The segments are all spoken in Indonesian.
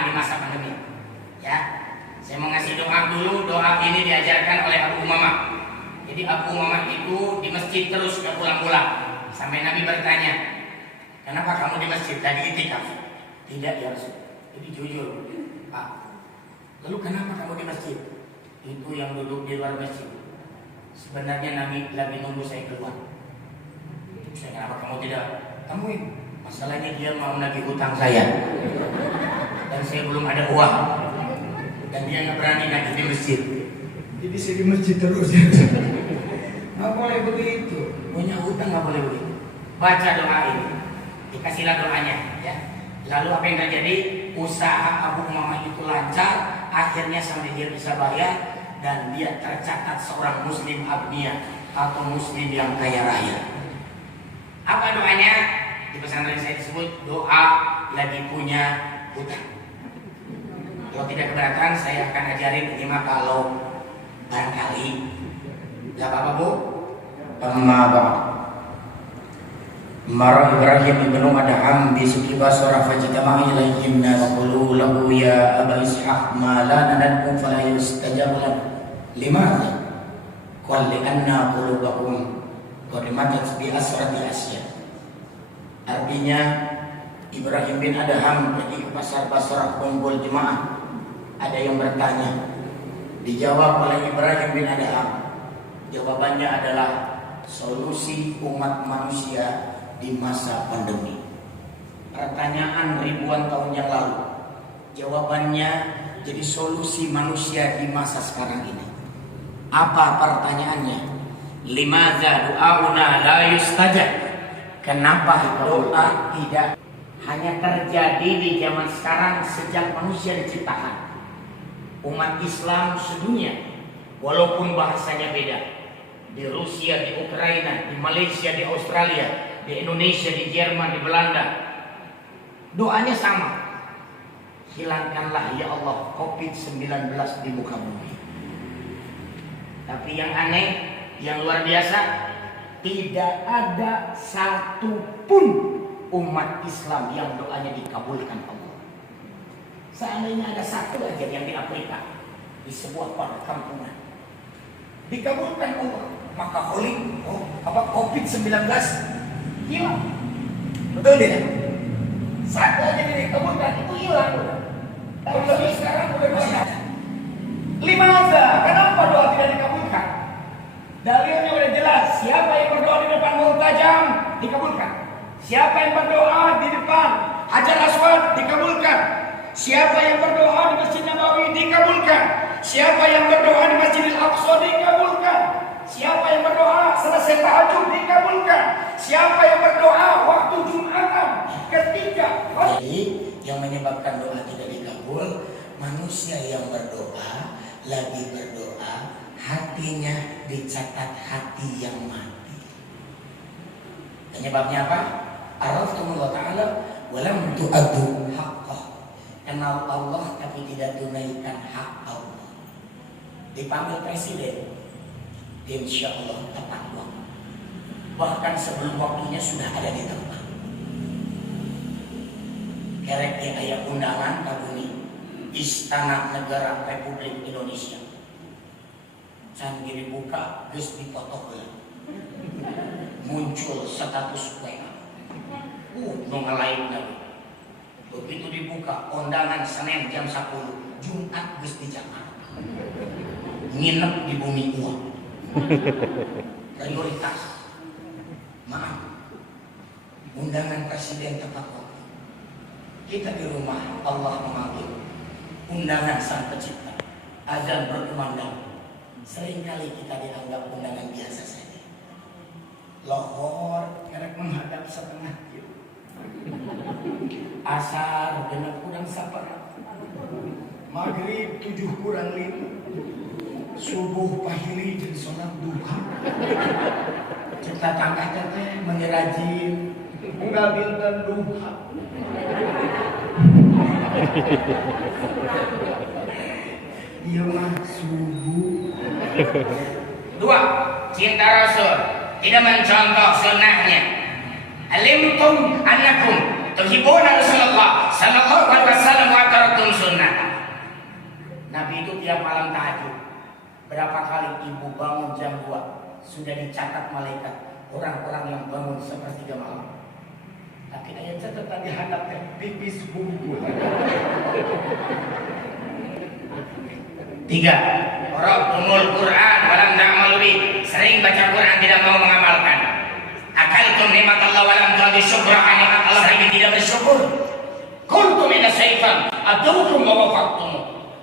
bertahan di masa pandemi. Ya, saya mau ngasih doa dulu. Doa ini diajarkan oleh Abu Umamah. Jadi Abu Umamah itu di masjid terus gak pulang-pulang. Sampai Nabi bertanya, kenapa kamu di masjid? Tadi itikaf. Tidak ya Rasul. Jadi jujur, Pak. Lalu kenapa kamu di masjid? Itu yang duduk di luar masjid. Sebenarnya Nabi lagi nunggu saya keluar. Saya, kenapa kamu tidak temuin? Masalahnya dia mau nagih hutang saya. Dan saya belum ada uang. Dan dia nggak berani nagih di masjid. Jadi saya di masjid terus. Nggak boleh begitu. Punya hutang nggak boleh begitu. Baca doa ini. Dikasihlah doanya. Ya. Lalu apa yang terjadi? Usaha Abu Umamah itu lancar. Akhirnya sampai dia bisa bayar. Dan dia tercatat seorang muslim abniya. Atau muslim yang kaya raya. Apa doanya? Di pesantren saya disebut doa lagi punya hutang. Kalau tidak keberatan saya akan ajarin ini mah kalau barangkali gak apa-apa Bu. Amma ba'd. Mara Ibrahim ibnu Adham bi suki basara fajtama'a ilayhim nas qulu lahu ya Aba Ishaq ma la nad'u fala yustajab lana. Limadha? Qul li anna qulubakum qad matat bi asrati asya. Artinya Ibrahim bin Adham pergi ke pasar Basrah kumpul jemaah. Ada yang bertanya. Dijawab oleh Ibrahim bin Adham. Jawabannya adalah solusi umat manusia di masa pandemi. Pertanyaan ribuan tahun yang lalu. Jawabannya jadi solusi manusia di masa sekarang ini. Apa pertanyaannya? Limadza du'auna la yustajab? Kenapa doa tidak hanya terjadi di zaman sekarang sejak manusia diciptakan? Umat Islam sedunia, walaupun bahasanya beda, di Rusia, di Ukraina, di Malaysia, di Australia, di Indonesia, di Jerman, di Belanda, doanya sama. Hilangkanlah ya Allah COVID-19 di muka bumi. Tapi yang aneh, yang luar biasa, tidak ada satupun umat Islam yang doanya dikabulkan Allah. Seandainya ada satu aja yang di Afrika, di sebuah perkampungan, dikabulkan Allah, maka COVID-19 hilang. Betul tidak? Satu aja yang dikabulkan itu hilang. Tahun lebih sekarang udah masih ada. Limadza? Kenapa doa tidak dikabulkan? Dalilnya udah jelas. Siapa yang berdoa di depan Multajam dikabulkan. Siapa yang berdoa di depan Hajar Aswad dikabulkan. Siapa yang berdoa di Masjid Nabawi dikabulkan. Siapa yang berdoa di Masjidil Aqsa dikabulkan. Siapa yang berdoa selesai tahajud dikabulkan. Siapa yang berdoa waktu Jumatan ketika. Jadi yang menyebabkan doa tidak dikabul, manusia yang berdoa lagi berdoa, hatinya dicatat hati yang mati. Penyebabnya apa? Araftumullah ta'ala walam tu'addu haqqah. Kenal Allah tapi tidak tunaikan hak Allah. Dipanggil presiden, insya Allah tepat waktu. Bahkan sebelum waktunya sudah ada di tempat. Kereknya ayat undangan kabuni Istana Negara Republik Indonesia. Canggih dibuka, geus dipoto heula. Muncul status WA. Nu ngalain lagi. Begitu dibuka, undangan Senin jam 10, Jumat geus di Jakarta. Nginep di bumi uang. Prioritas. Maaf. Undangan presiden tepat waktu. Kita di rumah, Allah memanggil. Undangan Sang Pencipta. Azan berkumandang. Seringkali kita dianggap undangan biasa saja. Lohor, kerek menghadap setengah kilo. Asar, genep kurang sabar. Maghrib 7 kurang 5. Subuh pahili jadi sholat duha. Cerita tangkah teh mengerajin. Enggak dinten duha. Iya mah subuh. 2. Cinta Rasul, tidak mencontoh sunnahnya. Alimtum annakum tuhibbuna Rasulullah sallallahu alaihi wasallam wa taraktum itu tiap malam tahajud. Berapa kali ibu bangun jam 2 sudah dicatat malaikat orang-orang yang bangun sepertiga malam. Tapi ayat catatan dihadapkan pipis bumbu. 3. Qara'tumul Qur'an walam ta'malu bi. Sering baca Quran tidak mau mengamalkan. Akaltum nikmatallah walam tu'addu syukra nikmat Allah tapi tidak bersyukur. Kuntum ila syaitan adautum wa wafaqtum.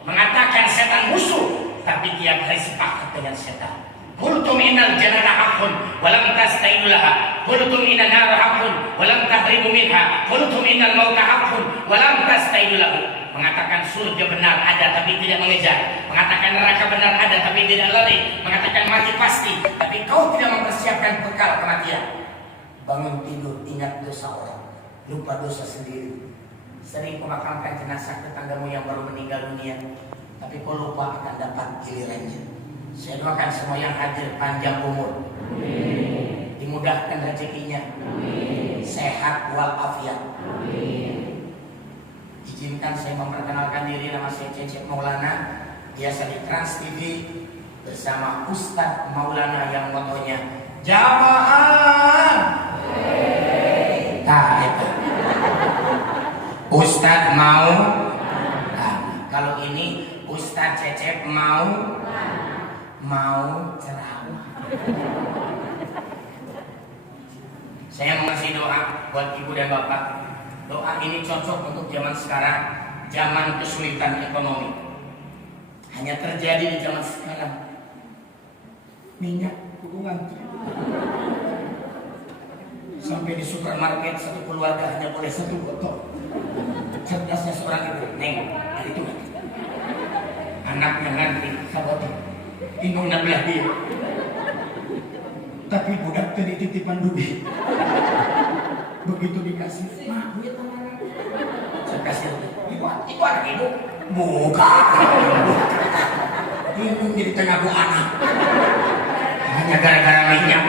Mengatakan setan musuh tapi tiap hari sepakat dengan setan. Qultum innal jannata haqqun wa lam tasta'inu laha. Qultum innan nara haqqun wa lam tahribu minha. Qultum innal mauta haqqun wa lam tasta'inu lahu. Mengatakan surga benar ada tapi tidak mengejar. Mengatakan neraka benar ada tapi tidak lari. Mengatakan mati pasti tapi kau tidak mempersiapkan bekal kematian. Bangun tidur ingat dosa orang, lupa dosa sendiri. Sering memakamkan jenazah tetanggamu yang baru meninggal dunia, tapi kau lupa akan dapat gilirannya. Saya doakan semua yang hadir panjang umur, amin. Dimudahkan rezekinya, amin. Sehat walafiat. Izinkan saya memperkenalkan diri, nama saya Cecep Maulana, biasa di Trans TV bersama Ustadz Maulana yang motonya jamaah. Ustadz mau, kalau ini Ustadz Cecep mau ceramah. Saya mengasih doa buat ibu dan bapak. Doa ini cocok untuk zaman sekarang, zaman kesulitan ekonomi. Hanya terjadi di zaman sekarang. Minyak hubungan. Sampai di supermarket satu keluarga hanya boleh 1 botol. Cerdasnya seorang ibu, neng, hari itu kan. Anaknya ngantri, sabotol. Bingung nak belah dia. Tapi budak tadi titipan duit. Begitu dikasih, mah duit mana? Saya kasih, itu anak ibu. Bukan. Ini jadi tengah bu anak. Hanya gara-gara minyak.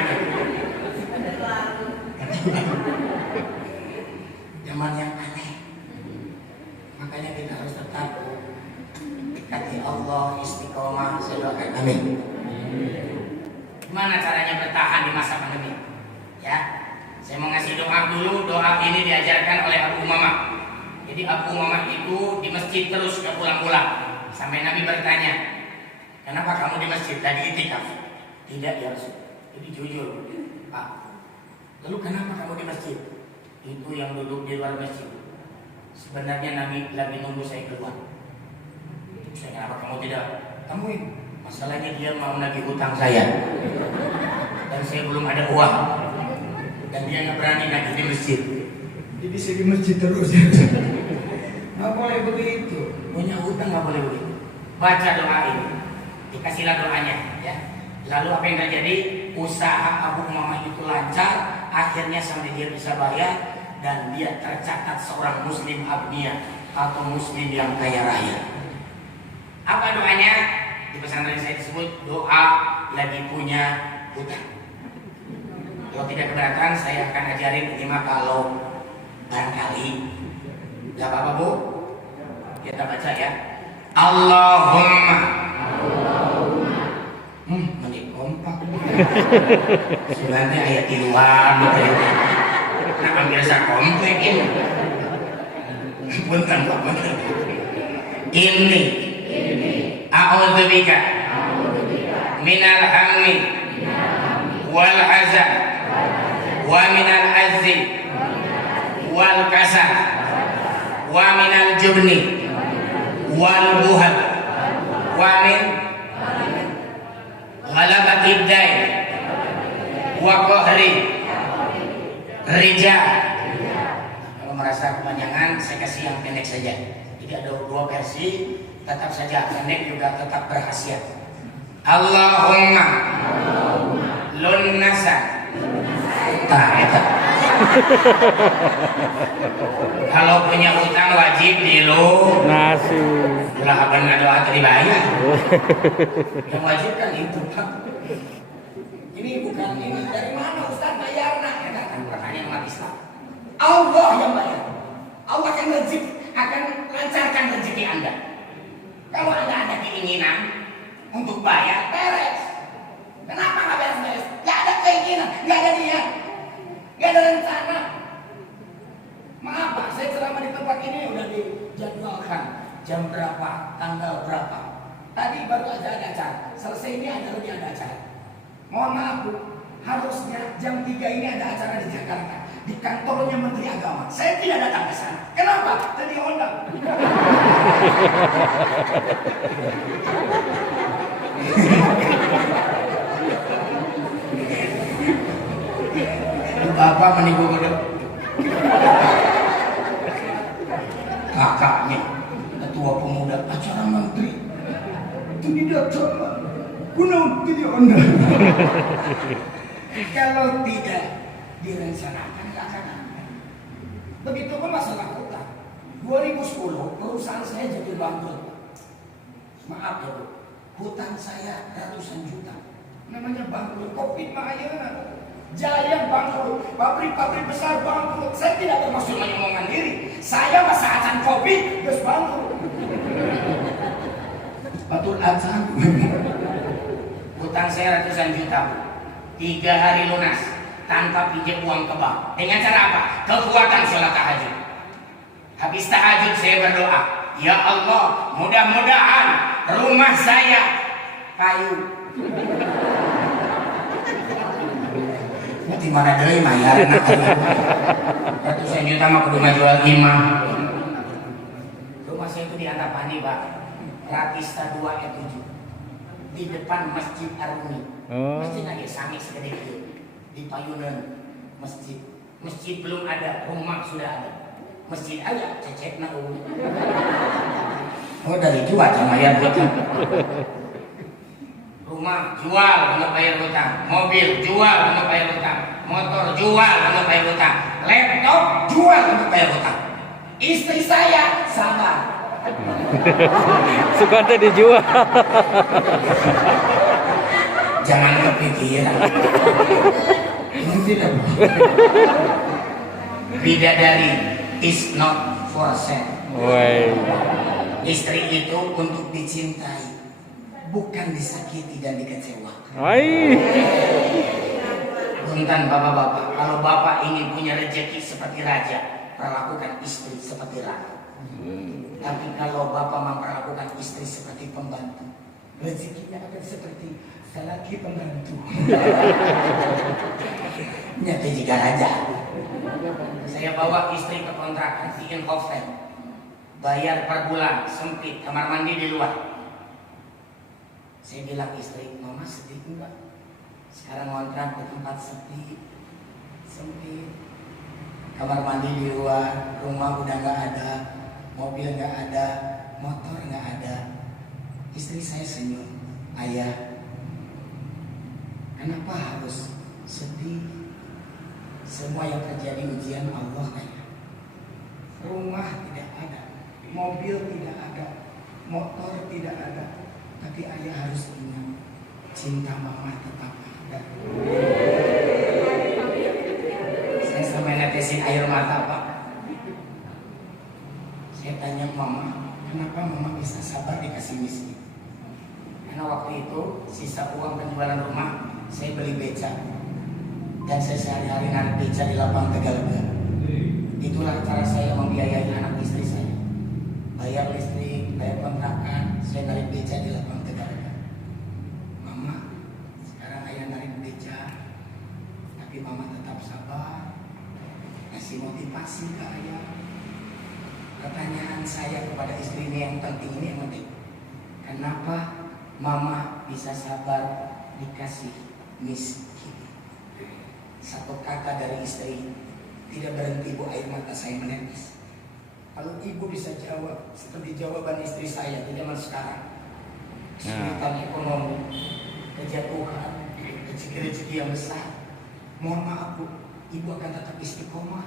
Zaman yang aneh. Makanya kita harus tetap dekati Allah, istiqomah, sedoakan. Amin. Gimana caranya bertahan di masa pandemi? Ya, saya mau ngasih doa dulu. Doa ini diajarkan oleh Abu Umamah. Jadi Abu Umamah itu di masjid terus gak pulang-pulang. Sampai Nabi bertanya, kenapa kamu di masjid? Tadi itikaf? Tidak ya Rasul. Jadi jujur, Pak. Lalu kenapa kamu di masjid? Itu yang duduk di luar masjid. Sebenarnya Nabi lagi nunggu saya keluar. Saya kenapa kamu tidak? Kamuin. Masalahnya dia mau nagih hutang saya. Dan saya belum ada uang. Dan dia nggak berani nagih di masjid. Jadi saya di masjid terus. Nggak boleh begitu. Punya hutang nggak boleh begitu. Baca doa ini. Dikasihlah doanya. Ya. Lalu apa yang terjadi? Usaha Abu Umamah itu lancar. Akhirnya sampai dia bisa bayar. Dan dia tercatat seorang muslim abniya atau muslim yang kaya raya. Apa doanya? Di pesantren saya disebut doa lagi punya hutang. Kalau tidak keberatan saya akan ajarin ini mah kalau barangkali. Gak apa-apa Bu? Kita baca ya. Allahumma. Mending kompak. Sebenarnya ayat di luar. Nah, biasa komplek ini. Bentar, bentar. Ini. A'udzubika minal hammi wal hazan wa minal azzi wal kasal wa minal jubni wal buhal wa min ghalabatid dain wa qahri rijal. Kalau merasa kepanjangan saya kasih yang pendek saja. Jadi ada 2 versi. Tetap saja pendek juga tetap berkhasiat. Allahumma lunnasa. Kalau punya utang wajib dilunasi. Lah benar doa dibayar. Yang wajib kan itu Pak. Ini bukan ini dari mana Ustaz bayarnya? Ya kan pertanyaan umat Islam. Allah yang bayar. Allah akan lancarkan rezeki Anda. Kalau Anda ada di keinginan untuk bayar, beres. Kenapa nggak beres-beres? Nggak ada keinginan, nggak ada niat, nggak ada rencana. Maaf Pak, saya ceramah di tempat ini udah dijadwalkan jam berapa, tanggal berapa. Tadi baru aja ada acara, selesai ini ada lagi ada acara. Mohon maaf Bu, harusnya jam 3 ini ada acara di Jakarta, di kantornya Menteri Agama. Saya tidak datang ke sana. Kenapa? Tadi undang. Bapak menipu muda. Kakaknya ketua pemuda acara menteri itu tidak sama. Kuno tidak undang. Kalau tidak direncanakan nggak akan ada. Begitu pun masalah utang. 2010 perusahaan saya jadi bangkrut. Maaf ya Bu, hutang saya ratusan juta. Namanya bangkrut. Covid mahal. Jaya bangkrut, pabrik-pabrik besar bangkrut. Saya tidak termasuk menyombongkan diri. Saya masa acan Covid terus bangkrut. Betul acan. Hutang saya ratusan juta, 3 hari lunas tanpa pinjam uang ke bank. Dengan cara apa? Kekuatan sholat tahajud. Habis tahajud saya berdoa, ya Allah, mudah-mudahan rumah saya kayu. Di mana deui mayar anak ratusan juta mah kudu ngajual imah. Rumah saya itu di Antapani Pak, Ratista 2 E7, di depan Masjid Arumi. Masjid lagi sangi segede itu, di payunan masjid. Masjid belum ada, rumah sudah ada. Masjid aja cecek na oh dari cuaca mayar hutang. Rumah jual untuk bayar hutang, mobil jual untuk bayar hutang, motor jual untuk bayar hutang, laptop jual untuk bayar hutang. Istri saya sabar. Sukanta dijual. Jangan kepikiran. Ini tidak. Bidadari is not for sale. Istri itu untuk dicintai, bukan disakiti dan dikecewakan. Punten bapak-bapak, kalau bapak ingin punya rezeki seperti raja, perlakukan istri seperti ratu. Tapi kalau bapak memperlakukan istri seperti pembantu, rezekinya akan seperti lelaki pembantu. Nyata jika raja. Saya bawa istri ke kontrakan di Inhofen, bayar per bulan, sempit, kamar mandi di luar. Saya bilang istri, mama sedih enggak? Sekarang ngontrak di tempat sepi, sempit, kamar mandi di luar, rumah udah nggak ada, mobil nggak ada, motor nggak ada. Istri saya senyum, ayah, kenapa harus sedih? Semua yang terjadi ujian Allah ayah. Rumah tidak ada, mobil tidak ada, motor tidak ada. Tapi ayah harus ingat, cinta mama tetap ada. Saya sampai netesin air mata Pak. Saya tanya mama, kenapa mama bisa sabar dikasih miskin? Karena waktu itu sisa uang penjualan rumah saya beli beca, dan saya sehari-hari narik beca di lapangan Tegalega. Itulah cara saya membiayai anak istri saya. Bayar listrik, bayar kontrakan, saya narik beca di lapangan Tegalega. Mama, sekarang ayah narik beca, tapi mama tetap sabar, kasih motivasi ke ayah. Pertanyaan saya kepada istri ini yang penting, ini yang penting. Kenapa mama bisa sabar dikasih miskin? Satu kata dari istri, tidak berhenti Bu, air mata saya menetes. Kalau ibu bisa jawab seperti jawaban istri saya di zaman sekarang, kesulitan ekonomi, kejatuhan, rezeki yang besar, mohon maaf Bu, ibu akan tetap istiqomah,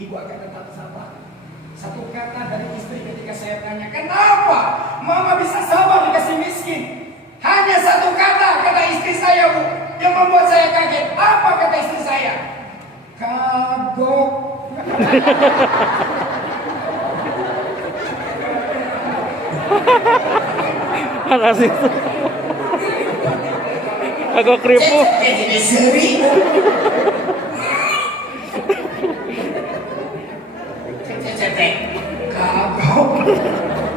ibu akan tetap sabar. Satu kata dari istri ketika saya tanya, kenapa mama bisa sabar dikasih miskin? Hanya satu kata istri saya Bu, yang membuat saya kaget. Apa kata istri saya? Kagok. Makasih. Agak kripu. Jadi seri.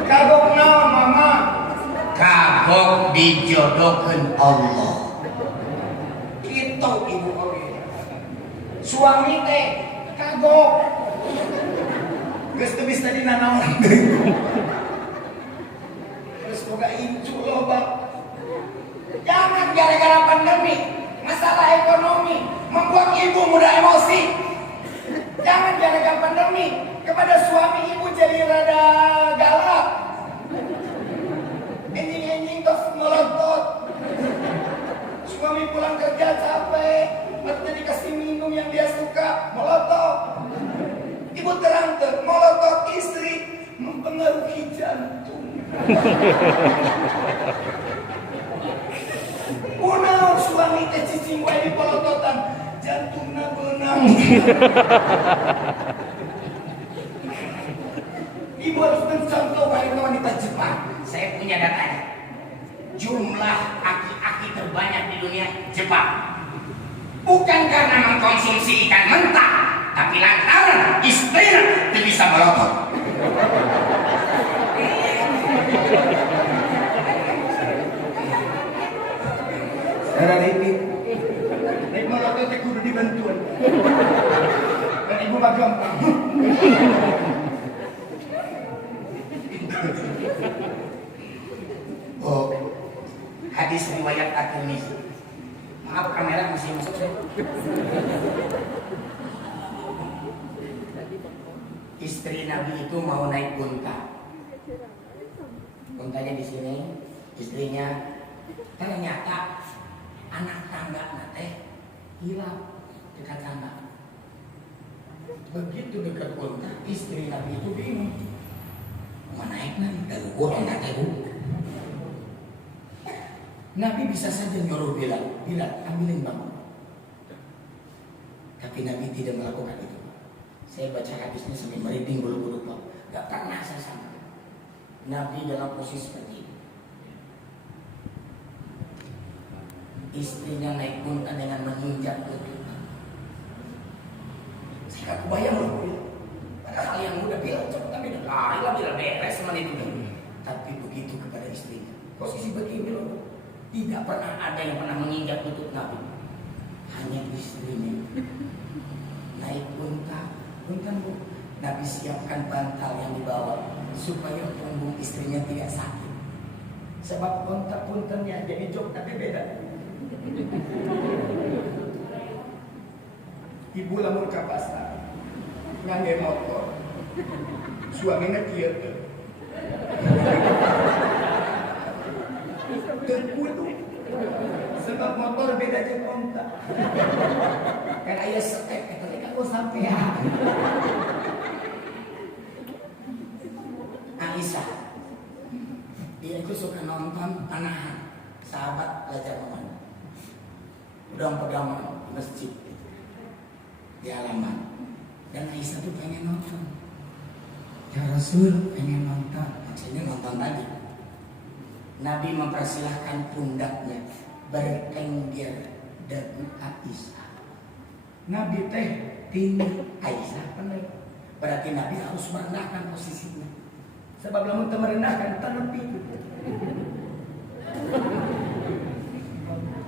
Kagok naon mama? Kagok dijodohkeun Allah. Itu ibu oge. Suami teh kagok. Geus teu bisa dinanaon deui. Geus boga incu loba. Jangan gara-gara pandemi, masalah ekonomi membuat ibu mudah emosi. Jangan gara-gara pandemi kepada suami ibu jadi rada galak. Enjing-enjing tos melotot. Suami pulang kerja capek, waktu dikasih minum yang dia suka, melotot. Ibu terang melotot istri mempengaruhi jantung. Unaon suami teh cicing wae di polototan, jantungna beunang. Ibu harus mencontoh wanita Jepang. Saya punya datanya. Jumlah aki-aki terbanyak di dunia Jepang. Bukan karena mengkonsumsi ikan mentah, tapi lantaran istrinya tidak bisa melotot. Sekarang ini, naik melotot teh kudu dibantuan. Dan ibu mah gampang. Oh, hadis riwayat At-Tirmidzi. Maaf kamera masih masuk saya. Istri Nabi itu mau naik unta. Untanya di sini, istrinya ternyata anak tangga teh hilang dekat tangga. Begitu dekat unta, istri Nabi itu bingung. Mau naik nanti, dan gua enggak tahu. Nabi bisa saja nyuruh Bilal, ambilin bangun. Tapi Nabi tidak melakukan itu. Saya baca hadisnya sampai merinding bulu-bulu Pak. Gak pernah saya sampai. Nabi dalam posisi seperti itu. Istrinya naik unta dengan menginjak lutut. Saya gak kebayang loh. Padahal yang muda Bilal cepat tapi lari lah Bilal beres menit itu. Tapi begitu kepada istrinya. Posisi begini loh. Tidak pernah ada yang pernah menginjak lutut Nabi. Hanya istrinya. Naik unta bu. Nabi siapkan bantal yang dibawa supaya punggung istrinya tidak sakit. Sebab unta-untanya jadi jok tapi beda. Ibu lamun ka pasar, ngangge motor. Suaminya kieu teh. Terkudu. Sebab motor beda jeung onta. Kan aya setek eta teh kanggo sampean. Aisyah, dia itu suka nonton Anahan, sahabat belajar Muhammad. Pedang-pedangan di masjid di halaman. Dan Aisyah tuh pengen nonton. Ya Rasul pengen nonton, maksudnya nonton tadi. Nabi mempersilahkan pundaknya bertengger dagu Aisyah. Nabi teh tinggi Aisyah benar. Berarti Nabi harus merendahkan posisinya. Sebab lamun teu merendahkan tanepi.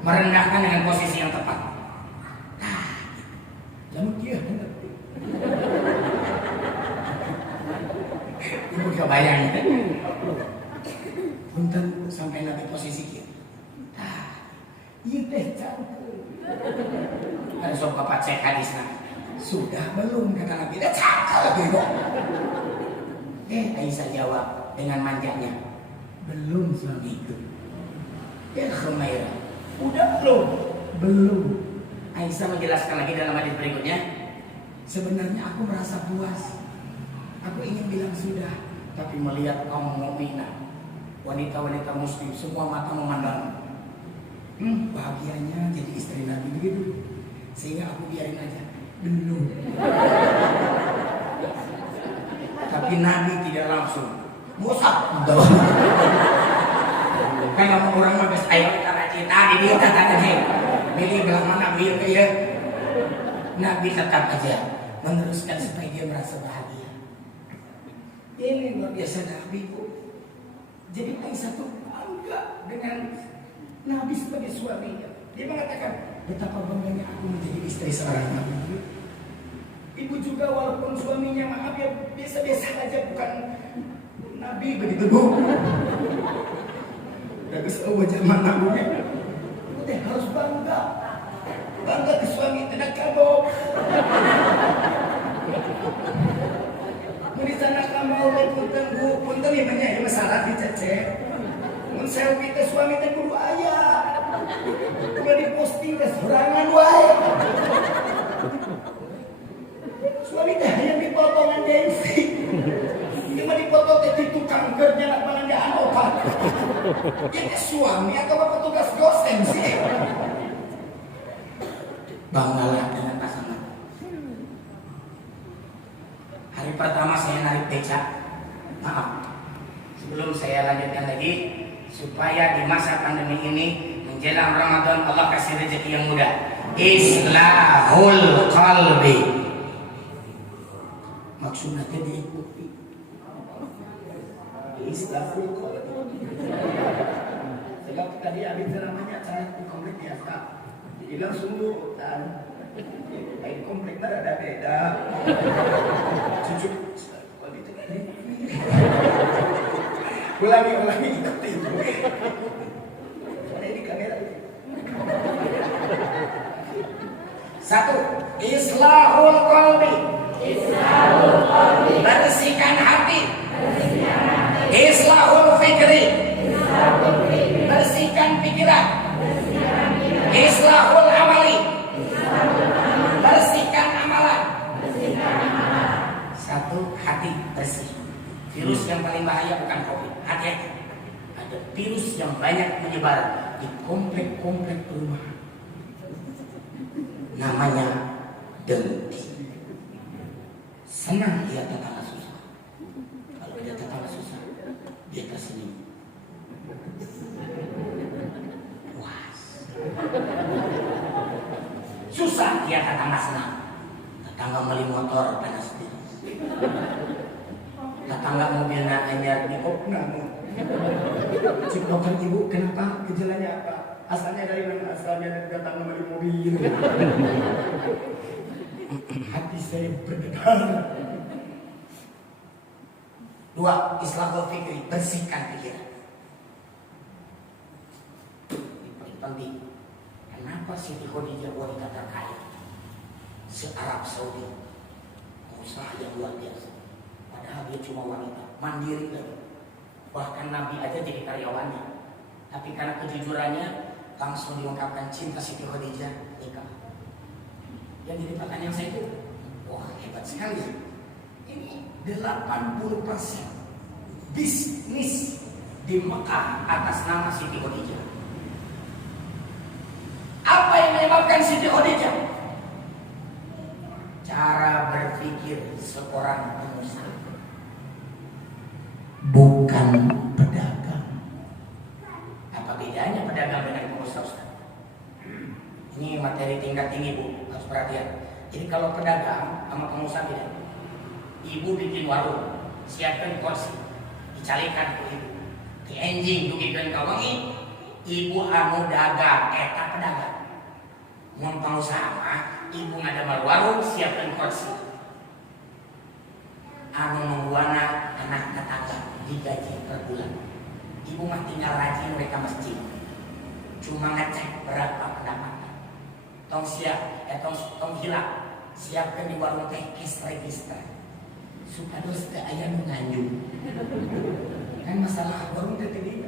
Merendahkan dengan posisi yang tepat. Nah, lamun kieu tanepi. Ibu kebayang kan? Punten sampai Nabi posisi kieu. Nah, ieu teh cangkeum. Ada sok bapak cek hadisna. Sudah belum kata Nabi? Dah cakap lagi. Aisyah jawab dengan manjanya, belum suamiku. Khumairah, udah belum? Belum. Aisyah menjelaskan lagi dalam hadis berikutnya, sebenarnya aku merasa puas. Aku ingin bilang sudah, tapi melihat kaum mukminah, wanita-wanita muslim, semua mata memandang. Bahagianya jadi istri Nabi begitu. Sehingga aku biarin aja. Belum. Tapi Nabi tidak langsung. Bosan. Kan lama orang mah geus ayo kita cita di dieu tata teh. Milih belah mana milih ke ya. Nabi tetap aja meneruskan supaya dia merasa bahagia. Ini luar biasa Nabi Bu. Jadi Aisyah tuh bangga dengan Nabi sebagai suaminya. Dia mengatakan betapa bangganya aku menjadi istri seorang Nabi. Ibu juga walaupun suaminya maaf ya biasa-biasa aja, bukan Nabi begitu Bu. Udah kesel wajah mana Bu. Ibu teh harus bangga ke suami, tidak kabok. Di sana kamu punten Bu, punten ya banyak ya masalah dicecek. Mun selfie teh suami teh kudu aya. Udah diposting teh sorangan wae. Suami teh yang dipotongan gengsi. Ieu mah dipoto teh di tukang kerja nak pengadaan obat. Ini suami atau petugas dosen sih? Banggalah dengan pasangan. Hari pertama saya narik becak. Maaf, sebelum saya lanjutkan lagi, supaya di masa pandemi ini menjelang Ramadan Allah kasih rezeki yang mudah. Islahul qalbi. Maksudnya diikuti. Islahul qalbi. Sebab tadi abis namanya cara di komplek biasa. Hilang sungguh dan lain komplek ada beda. Cucu kalau itu kan ulangi ikuti. Soalnya ini kamera. Satu, islahul qalbi. Bersihkan hati. Islahul fikri. Bersihkan pikiran. Islahul amali. Bersihkan amalan. Satu, hati bersih. Virus yang paling bahaya bukan COVID. Hati-hati. Ada virus yang banyak menyebar di komplek-komplek perumahan. Namanya dengki. Senang dia tetangga susah. Kalau dia tetangga susah, dia tersenyum. Puas. Susah dia tetangga senang. Tetangga beli motor panas diri. Tetangga mobilnya anyar di namun. Cik dokter ibu kenapa? Gejalanya apa? Asalnya dari mana? Asalnya dari tetangga beli mobil. Hati saya berdebar. Dua, islahul fikri, bersihkan pikiran. Ini paling penting. Kenapa Siti Khadijah wanita terkaya se-Arab Saudi, usaha yang luar biasa. Padahal dia cuma wanita, mandiri lagi. Bahkan Nabi aja jadi karyawannya. Tapi karena kejujurannya langsung diungkapkan cinta Siti Khadijah nikah. Yang jadi pertanyaan saya itu, wah hebat sekali. Ini 80% bisnis di Mekah atas nama Siti Khadijah. Apa yang menyebabkan Siti Khadijah? Cara berpikir seorang pengusaha, bukan pedagang. Apa bedanya pedagang dengan pengusaha, Ustaz? Ini materi tingkat tinggi Bu, harus perhatian. Jadi kalau pedagang sama pengusaha beda. Ibu bikin warung, siapkan kursi, dicalikan ke ibu, di enjing, dugikan kawangi, ibu anu dagang, eta pedagang. Mun pengusaha mah, ibu ngadamel warung, siapkan kursi. Anu nungguana anak tetangga digaji per bulan. Ibu mah tinggal rajin mereka masjid, cuma ngecek berapa pendapatan. Tong hilap, siapkan di warung teh cash register. Supados teh aya nu nganjung. Kan masalah warung teh tadi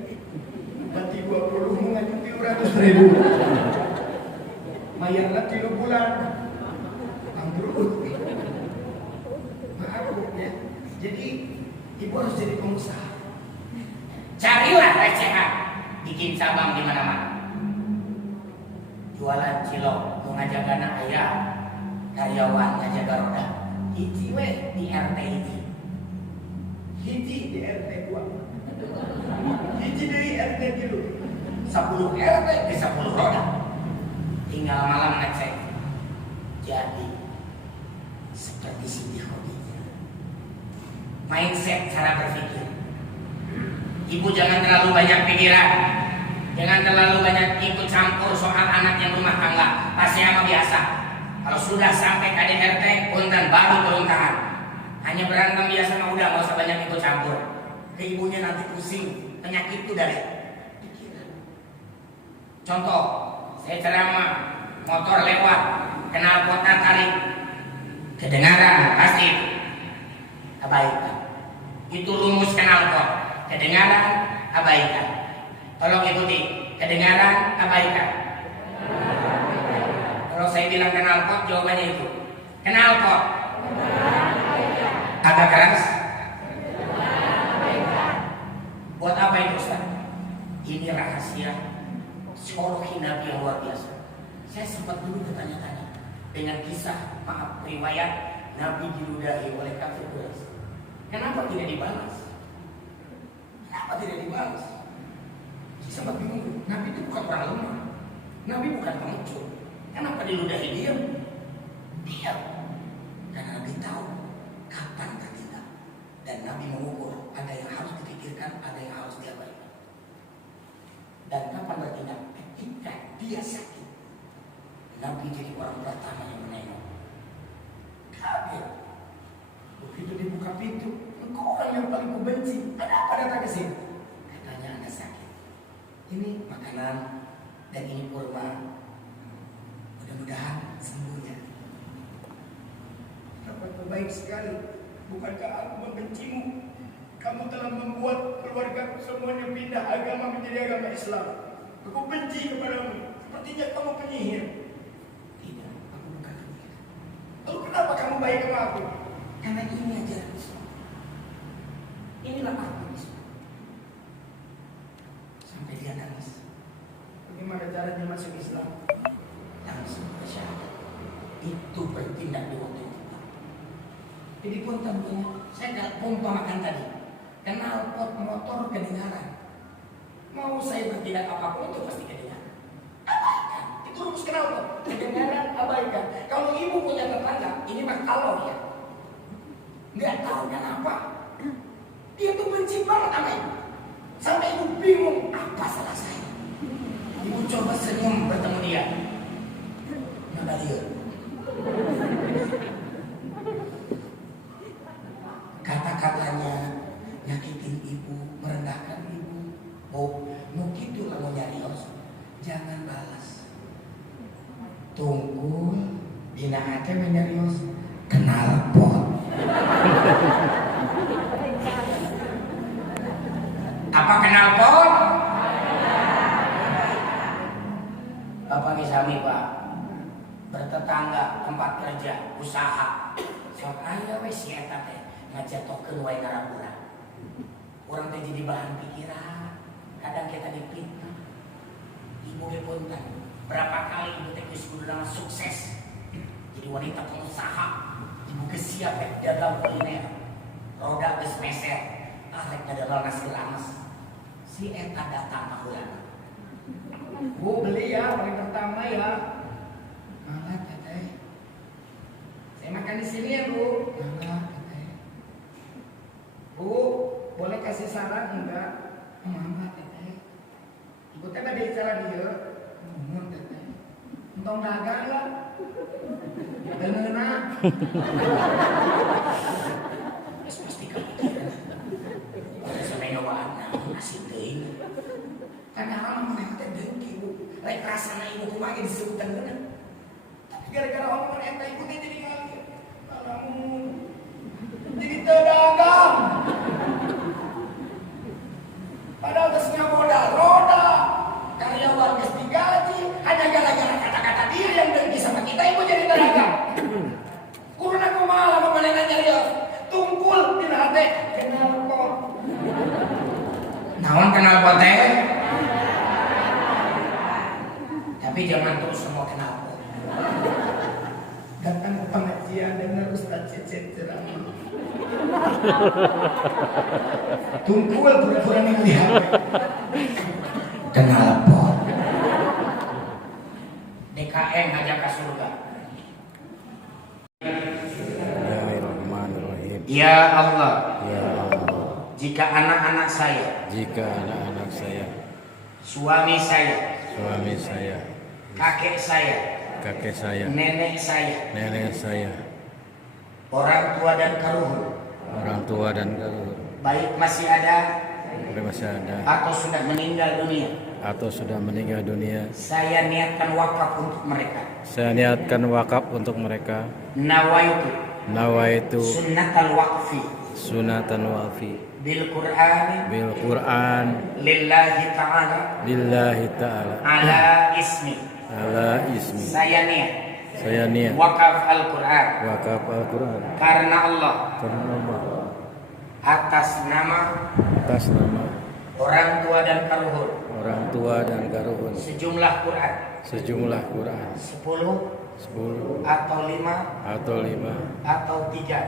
berarti 20 nganjung 300.000. Mayarna 3 bulan. Bangkrut. Maaf Bu ya. Jadi ibu harus jadi pengusaha. Carilah recehan, bikin cabang di mana-mana. Jualan cilok, mau ngajagana aya karyawan ngajaga roda. Hiji we di RT hiji di RT 2, hiji di RT 3. 10 RT di 10 roda. Tinggal malam ngecek. Jadi seperti Siti Khadijah. Mindset cara berpikir. Ibu jangan terlalu banyak pikiran. Jangan terlalu banyak ikut campur soal anak yang rumah tangga. Pasti sama biasa. Kalau sudah sampai KDRT, punten baru turun tangan. Hanya berantem biasa mah udah, nggak usah banyak ikut campur. Ke ibunya nanti pusing, penyakit itu dari pikiran. Contoh, saya ceramah, motor lewat, kenal kota tarik, kedengaran pasti abaikan. Itu rumus kenal pot. Kedengaran abaikan. Tolong ikuti, kedengaran abaikan. Kalau saya bilang kenal pot, jawabannya itu kenal pot. Agak keras. Buat apa itu Ustaz? Ini rahasia psikologi Nabi yang luar biasa. Saya sempat dulu bertanya-tanya dengan kisah, maaf, riwayat Nabi diludahi oleh kafir Quraisy. Kenapa tidak dibalas? Kenapa tidak dibalas? Saya sempat bingung. Nabi itu bukan orang lemah. Nabi bukan pengecut. Kenapa diludahi diam? Diam. Karena Nabi tahu kapan bertindak. Dan Nabi mengukur ada yang harus dipikirkan, ada yang harus diabaikan. Dan kapan bertindak? Ketika dia sakit. Nabi jadi orang pertama yang menengok. Kaget. Begitu dibuka pintu, engkau orang yang paling kubenci. Kenapa datang ke sini? Katanya Anda sakit. Ini makanan dan ini kurma. Mudah-mudahan sembuh ya. Apa baik sekali. Bukankah aku membencimu? Kamu telah membuat keluarga semuanya pindah agama menjadi agama Islam. Aku benci kepadamu. Sepertinya kamu penyihir. Tidak, aku bukan penyihir. Lalu kenapa kamu baik sama aku? Karena ini ajaran Islam. Inilah aku Islam. Sampai dia nangis. Bagaimana caranya masuk Islam? Langsung bersyahadat. Itu bertindak di waktu yang tepat. Jadi pun tentunya saya tidak umpamakan tadi. Kenal pot motor kedengaran. Mau saya bertindak apapun itu pasti kedengaran. Abaikan. Itu rumus kenal pot. Kedengaran abaikan. Kalau ibu punya tetangga, ini mah kalau ya. Nggak tahu kenapa. Dia tuh benci banget sama ibu. Sampai ibu bingung apa salah saya. Ibu coba senyum bertemu dia. Nggak dia. Kata-katanya nyakitin ibu, merendahkan ibu. Oh, mau gitu kamu nyari os. Jangan balas. Tunggu dina ate nyari os. Kenal pot. Apa kenal pot? Bapak Misami Pak, bertetangga, tempat kerja, usaha. Sok aya we si eta teh ngajatokeun wae ngarabura. Urang teh jadi bahan pikiran. Kadang kita dipitnah. Ibu ge punten, berapa kali ibu teh geus kuduna sukses. Jadi wanita pengusaha. Ibu geus siap rek dagang kuliner. Roda geus meser, rek dagang nasi rames. Si eta datang mahulan. Bu beli ya, paling pertama ya. Malah teteh. Saya makan di sini ya bu. Malah teteh. Bu, boleh kasih saran enggak? Malah teteh. Ibu teh ada bicara dia. Ngomong teteh. Entong dagang lah. Beneuna. Terus pasti kepikiran. Sampai nyobaan asik teuing. Karena orang mau teh dengki bu. Rek rasana ibu kumaha ge disebutan bener. Tapi gara-gara omongan eta ibu teh jadi ngalir. Alamun. Jadi dagang. Padahal geusnya modal roda. Karyawan geus digaji, hanya gara-gara kata-kata dia yang dengki sama kita ibu jadi dagang. Kuruna kumaha lamun manehna nyarios. Tungkul dina hate kenal pot. Naon kenal pot teh? Tapi jangan terus semua kenal pot. Datang ke pengajian dengar Ustaz Cecep ceramah. Tungkul pura-pura nih lihat. Kenal pot. jika anak-anak saya, suami saya, kakek saya, nenek saya, orang tua dan karuhun, baik masih ada atau sudah meninggal dunia, saya niatkan wakaf untuk mereka. Nawaitu sunnatal waqfi bil Qur'an lillahi ta'ala ala ismi. Saya niat wakaf Al-Quran karena Allah atas nama orang tua dan karuhun sejumlah Quran 10 atau 5 atau 3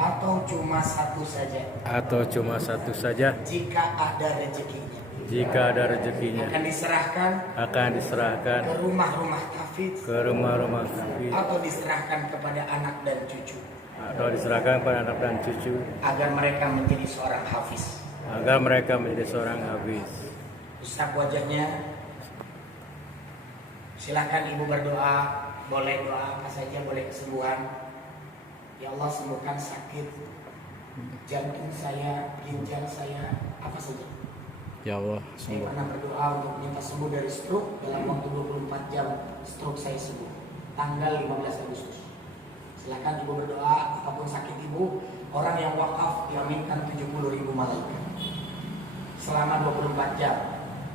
atau cuma satu saja jika ada rezekinya akan diserahkan ke rumah-rumah tahfidz atau diserahkan kepada anak dan cucu agar mereka menjadi seorang hafiz. Ustaz wajahnya, silakan ibu berdoa, boleh doa apa saja, boleh kesembuhan. Ya Allah, sembuhkan sakit jantung saya, ginjal saya, apa saja. Ya Allah, saya pernah berdoa untuk minta sembuh dari stroke. Dalam waktu 24 jam stroke saya sembuh, tanggal 15 Agustus. Silakan ibu berdoa apapun sakit ibu. Orang yang wakaf diaminkan 70.000 malaikat selama 24 jam.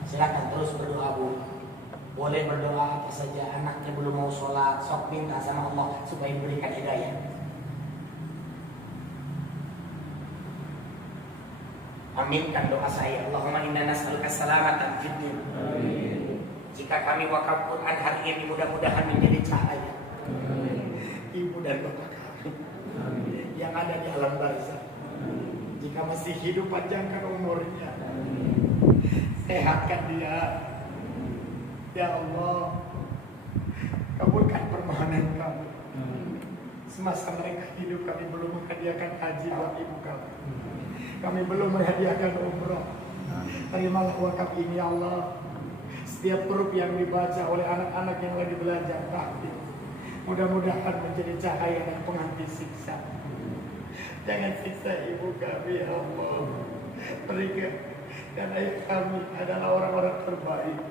Silakan terus berdoa bu. Boleh berdoa apa saja. Anaknya belum mau sholat, sok minta sama Allah supaya diberikan hidayah. Aminkan doa saya. Allahumma inna nas'aluka salamatan fid din. Jika kami wakaf Quran hari ini, mudah-mudahan menjadi cahaya ibu dan bapak kami yang ada di alam barzakh. Jika masih hidup, panjangkan umurnya, sehatkan dia. Ya Allah, kabulkan permohonan kami. Semasa mereka hidup, kami belum menghadiahkan haji buat ibu kami. Kami belum menghadiahkan umrah. Terimalah wakaf ini ya Allah. Setiap huruf yang dibaca oleh anak-anak yang lagi belajar tahfidz, mudah-mudahan menjadi cahaya dan pengganti siksa. Jangan siksa ibu kami ya Allah. Mereka dan ayah kami adalah orang-orang terbaik.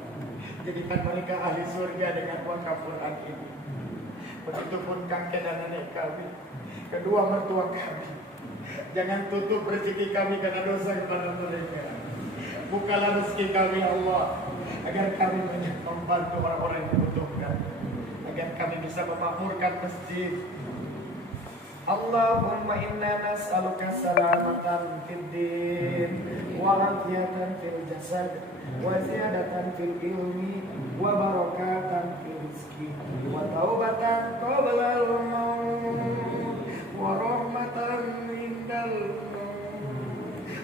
Jadikan mereka ahli surga dengan wakaf Quran ini. Begitupun kakek dan nenek kami, kedua mertua kami. Jangan tutup rezeki kami karena dosa kepada mereka. Bukalah rezeki kami Allah, agar kami banyak membantu orang-orang yang membutuhkan, agar kami bisa memakmurkan masjid. Allahumma inna nas'aluka salamatan fid din wa afiyatan fil jasad wa ziyadatan fil ilmi wa barakatan fil rizki wa taubatan qabla al-maut wa rahmatan indal maut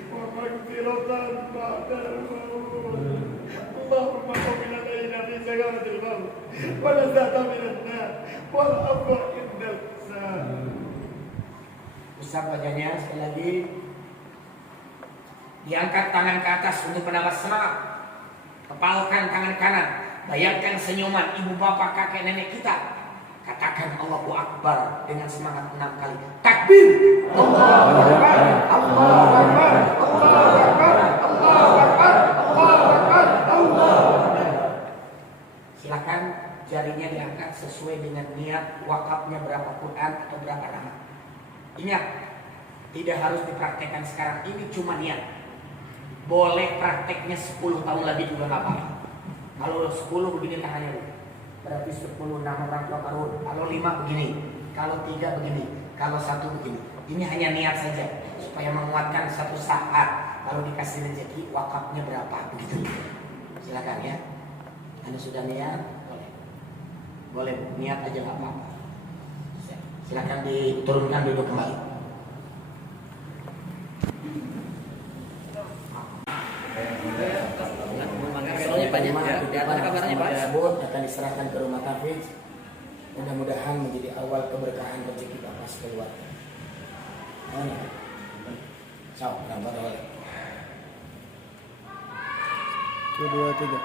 wa maghfiratan ba'da al-maut. Allahumma qina fi sagaratil maut wa lazata minan nar wal afwa indal hisab. Usap wajahnya sekali lagi. Diangkat tangan ke atas untuk menambah semangat. Kepalkan tangan kanan. Bayangkan senyuman ibu bapak kakek nenek kita. Katakan Allahu Akbar dengan semangat 6 kali. Takbir. Allahu Akbar. Allahu Akbar. Allahu Akbar. Allahu Akbar. Allahu Akbar. Allahu Akbar. Silakan jarinya diangkat sesuai dengan niat wakafnya berapa Quran atau berapa nama. Ingat, tidak harus dipraktekkan sekarang. Ini cuma niat. Boleh prakteknya 10 tahun lebih juga nggak apa-apa. Kalau 10 begini tangannya, berarti 10 nama orang tua karun. Kalau 5 begini, kalau 3 begini, kalau 1 begini. Ini hanya niat saja supaya menguatkan satu saat kalau dikasih rezeki wakafnya berapa begitu. Silakan ya. Anda sudah niat, boleh niat aja nggak apa-apa. Silakan diturunkan duduk kembali. Tersebut akan diserahkan ke rumah tahfidz. Mudah-mudahan menjadi awal keberkahan rezeki bapak sekeluarga. Sok, gambar dulu. 1, 2, 3.